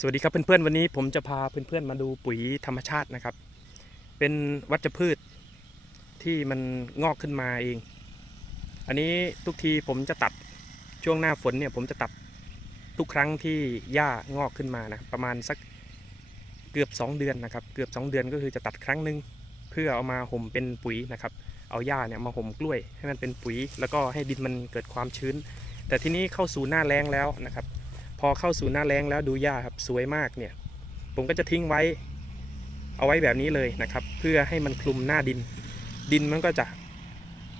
สวัสดีครับเพื่อนๆวันนี้ผมจะพาเพื่อนๆมาดูปุ๋ยธรรมชาตินะครับ เป็นวัชพืชที่มันงอกขึ้นมาเอง อันนี้ทุกทีผมจะตัดช่วงหน้าฝนเนี่ยผมจะตัดทุกครั้งที่หญ้างอกขึ้นมานะประมาณสักเกือบ 2 เดือนนะครับ เกือบ 2 เดือนก็คือจะตัดครั้งหนึ่งเพื่อเอามาห่มเป็นปุ๋ยนะครับ เอาหญ้าเนี่ยมาห่มกล้วยให้มันเป็นปุ๋ย แล้วก็ให้ดินมันเกิดความชื้น แต่ทีนี้เข้าสู่หน้าแล้งแล้วนะครับ พอเข้าสู่หน้าแล้งแล้วดูหญ้าครับสวยมากเนี่ย ผมก็จะทิ้งไว้ เอาไว้แบบนี้เลยนะครับ เพื่อให้มันคลุมหน้าดิน ดินมันก็จะ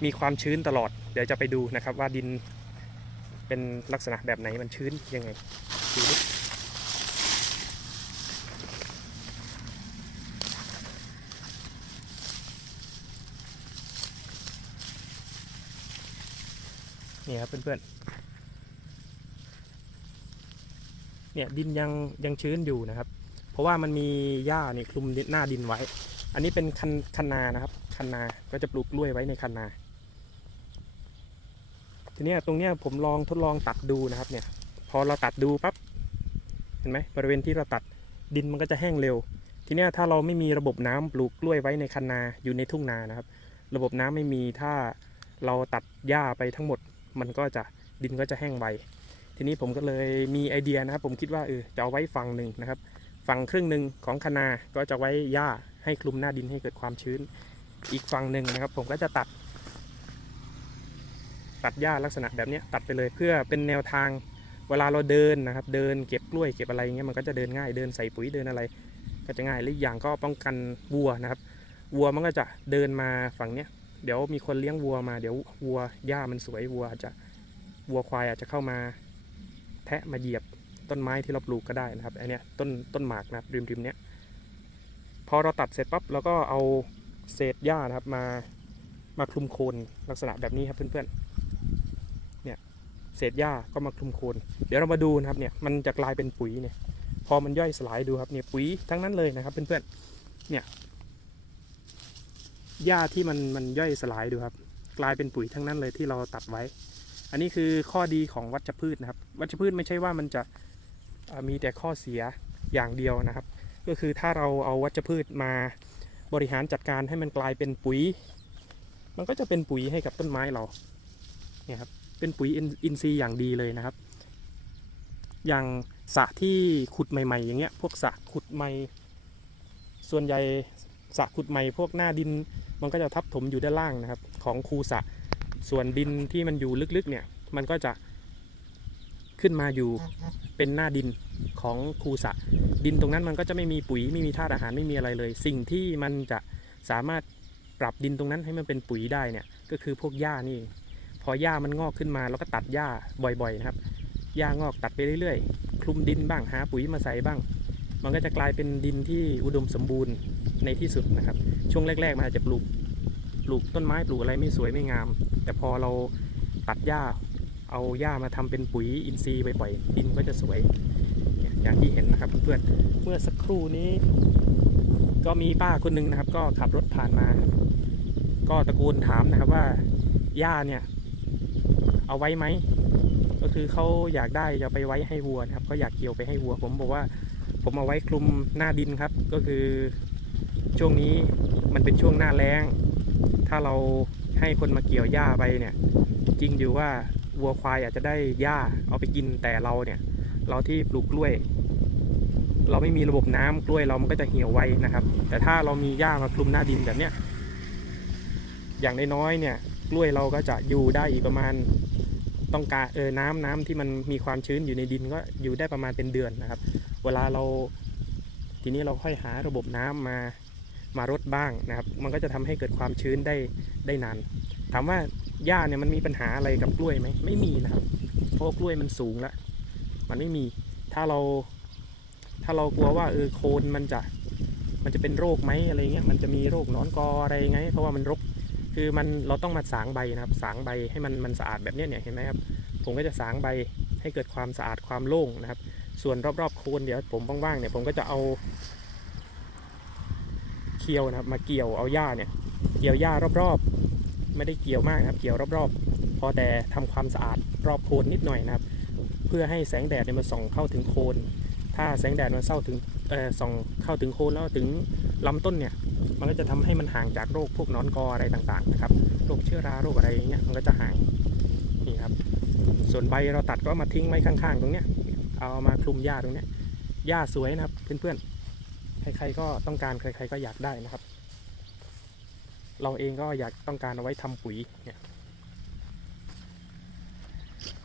มีความชื้นตลอด เดี๋ยวจะไปดูนะครับว่าดินเป็นลักษณะแบบไหนมันชื้นยังไงดูดินี่ครับเพื่อนๆ เนี่ยดินยังยังชื้นอยู่นะครับ เพราะว่ามันมีหญ้าเนี่ยคลุมหน้าดินไว้ อันนี้เป็นคันคันนานะครับ คันนาก็จะปลูกกล้วยไว้ในคันนา ทีนี้ตรงเนี้ยผมลองทดลองตัดดูนะครับเนี่ย พอเราตัดดูปั๊บเห็นไหมบริเวณที่เราตัดดินมันก็จะแห้งเร็ว ทีนี้ถ้าเราไม่มีระบบน้ำปลูกกล้วยไว้ในคันนาอยู่ในทุ่งนานะครับ ระบบน้ำไม่มีถ้าเราตัดหญ้าไปทั้งหมด มันก็จะดินก็จะแห้งไว ทีนี้ผมก็เลยมีไอเดียนะครับ ผมคิดว่าเออจะเอาไว้ฝั่งหนึ่งนะครับ ฝั่งครึ่งหนึ่งของคะนาก็จะไว้หญ้าให้คลุมหน้าดินให้เกิดความชื้น อีกฝั่งหนึ่งนะครับ ผมก็จะตัด ตัดหญ้าลักษณะแบบนี้ตัดไปเลยเพื่อเป็นแนวทางเวลาเราเดินนะครับ เดินเก็บกล้วยเก็บอะไรเงี้ยมันก็จะเดินง่ายเดินใส่ปุ๋ยเดินอะไร ก็จะง่ายและอีกอย่างก็ป้องกันวัวนะครับวัวมันก็จะเดินมาฝั่งเนี้ยเดี๋ยวมีคนเลี้ยงวัวมาเดี๋ยววัวหญ้ามันสวยวัวจะวัวควายอาจจะเข้ามา แทะมาเหยียบต้นไม้ที่เราปลูกก็ได้นะครับไอเนี้ต้นต้นหมากนะครับริมริมเนี้ยพอเราตัดเสร็จปั๊บเราก็เอาเศษหญ้านะครับมามาคลุมโคนลักษณะแบบนี้ครับเพื่อนๆ เนี่ยเศษหญ้าก็มาคลุมโคน เดี๋ยวเรามาดูนะครับเนี่ยมันจะกลายเป็นปุ๋ยเนี่ย พอมันย่อยสลายดูครับเนี่ยปุ๋ยทั้งนั้นเลยนะครับเพื่อนๆ เนี่ยหญ้าที่มันมันย่อยสลายดูครับ กลายเป็นปุ๋ยทั้งนั้นเลยที่เราตัดไว้ อันนี้คือข้อดีของวัชพืชนะครับ วัชพืชไม่ใช่ว่ามันจะมีแต่ข้อเสียอย่างเดียวนะครับ ก็คือถ้าเราเอาวัชพืชมาบริหารจัดการให้มันกลายเป็นปุ๋ย มันก็จะเป็นปุ๋ยให้กับต้นไม้เราเนี่ยครับเป็นปุ๋ยอินอินทรีย์อย่างดีเลยนะครับ อย่างสระที่ขุดใหม่ ๆ อย่างเงี้ยพวกสระขุดใหม่ ส่วนใหญ่สระขุดใหม่ พวกหน้าดินมันก็จะทับถมอยู่ด้านล่างนะครับ ของคูสระ ส่วนดินที่มันอยู่ลึกๆเนี่ยมันก็จะขึ้นมาอยู่เป็นหน้าดินของคูสะ ดินตรงนั้นมันก็จะไม่มีปุ๋ยไม่มีธาตุอาหารไม่มีอะไรเลย สิ่งที่มันจะสามารถปรับดินตรงนั้นให้มันเป็นปุ๋ยได้เนี่ยก็คือพวกหญ้านี่ พอหญ้ามันงอกขึ้นมาเราก็ตัดหญ้าบ่อยๆนะครับหญ้างอกตัดไปเรื่อยๆ คลุมดินบ้างหาปุ๋ยมาใส่บ้าง มันก็จะกลายเป็นดินที่อุดมสมบูรณ์ในที่สุดนะครับ ช่วงแรกๆมันอาจจะปลูก ปลูกต้นไม้ปลูกอะไรไม่สวยไม่งาม แต่พอเราตัดหญ้า เอาหญ้ามาทำเป็นปุ๋ยอินทรีย์บ่อยดินก็จะสวย อย่างที่เห็นนะครับเพื่อนๆเมื่อสักครู่นี้ ก็มีป้าคนหนึ่งนะครับ ก็ขับรถผ่านมา ก็ตะโกนถามนะครับว่าหญ้าเนี่ย เอาไว้ไหมก็คือเขาอยากได้จะไปไว้ให้วัวนะครับเขาอยากเกี่ยวไปให้วัว ผมบอกว่าผมเอาไว้คลุมหน้าดินครับ ก็คือช่วงนี้มันเป็นช่วงหน้าแล้ง ถ้าเราให้คนมาเกี่ยวหญ้าไปเนี่ย จริงอยู่ว่าวัวควายอาจจะได้หญ้าเอาไปกินแต่เราเนี่ย เราที่ปลูกกล้วย เราไม่มีระบบน้ำกล้วยเรามันก็จะเหี่ยวไวนะครับ แต่ถ้าเรามีหญ้ามาคลุมหน้าดินแบบเนี้ยอย่างน้อยๆเนี่ย กล้วยเราก็จะอยู่ได้อีกประมาณต้องการเออน้ำน้ำที่มันมีความชื้นอยู่ในดินก็อยู่ได้ประมาณเป็นเดือนนะครับ เวลาเราทีนี้เราค่อยหาระบบน้ำมา มารดบ้างนะครับ มันก็จะทำให้เกิดความชื้นได้ได้นานถามว่าหญ้าเนี่ยมันมีปัญหาอะไรกับกล้วยไหมไม่มีนะครับ เพราะกล้วยมันสูงแล้วมันไม่มีถ้าเรา ถ้าเรากลัวว่าเออโคนมันจะมันจะเป็นโรคไหมอะไรเงี้ยมันจะมีโรคนอนกออะไรไงเพราะว่ามันรกคือมันเราต้องมาสางใบนะครับ สางใบให้มันมันสะอาดแบบนี้เนี่ยเห็นไหมครับ ผมก็จะสางใบให้เกิดความสะอาดความโล่งนะครับ ส่วนรอบๆโคนเดี๋ยวผมว่างๆเนี่ยผมก็จะเอา เคียวนะครับมาเกี่ยวเอาหญ้าเนี่ย เกี่ยวหญ้ารอบๆ ไม่ได้เกี่ยวมากนะครับ เกี่ยวรอบๆ พอแต่ทำความสะอาดรอบโคนนิดหน่อยนะครับ เพื่อให้แสงแดดเนี่ยมันส่องเข้าถึงโคน ถ้าแสงแดดมันเข้าถึงส่องเข้าถึงโคนแล้วถึงลำต้นเนี่ย มันก็จะทำให้มันห่างจากโรคพวกนอนกออะไรต่างๆนะครับ โรคเชื้อราโรคอะไรอย่างเงี้ยมันก็จะห่างนี่ครับ ส่วนใบเราตัดก็มาทิ้งไว้ข้างๆ ตรงเนี้ย เอามาคลุมหญ้าตรงเนี้ย หญ้าสวยนะครับเพื่อนๆ ใครๆก็ต้องการใครๆก็อยากได้นะครับ เราเองก็อยากต้องการเอาไว้ทำปุ๋ยเนี่ย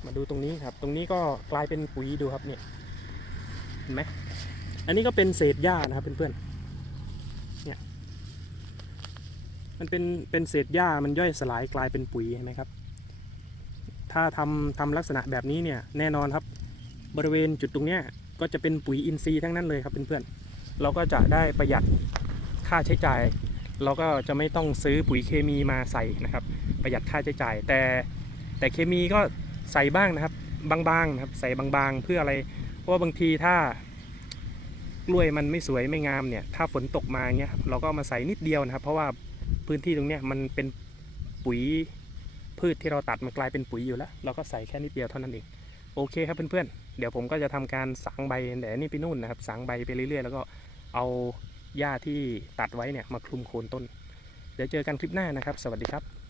มาดูตรงนี้ครับ ตรงนี้ก็กลายเป็นปุ๋ยดูครับเนี่ยเห็นไหมอันนี้ก็เป็นเศษหญ้านะครับเพื่อนๆเนี่ยมันเป็นเป็นเศษหญ้ามันย่อยสลายกลายเป็นปุ๋ยเห็นไหมครับ ถ้าทำทำลักษณะแบบนี้เนี่ยแน่นอนครับ บริเวณจุดตรงเนี้ยก็จะเป็นปุ๋ยอินทรีย์ทั้งนั้นเลยครับเพื่อนๆ เราก็จะได้ประหยัดค่าใช้จ่าย เราก็จะไม่ต้องซื้อปุ๋ยเคมีมาใส่นะครับ ประหยัดค่าใช้จ่าย แต่แต่เคมีก็ใส่บ้างนะครับ บางๆนะครับใส่บางๆ เพื่ออะไร เพราะว่าบางทีถ้ากล้วยมันไม่สวยไม่งามเนี่ย ถ้าฝนตกมาเงี้ยเราก็มาใส่นิดเดียวนะครับ เพราะว่าพื้นที่ตรงเนี้ยมันเป็นปุ๋ยพืชที่เราตัดมันกลายเป็นปุ๋ยอยู่แล้ว เราก็ใส่แค่นิดเดียวเท่านั้นเอง โอเคครับเพื่อนๆ เดี๋ยวผมก็จะทำการสางใบแต่อันนี่ไปนู่นนะครับสางใบไปเรื่อยๆ แล้วก็เอาหญ้าที่ตัดไว้เนี่ยมาคลุมโคนต้น เดี๋ยวเจอกันคลิปหน้านะครับ สวัสดีครับ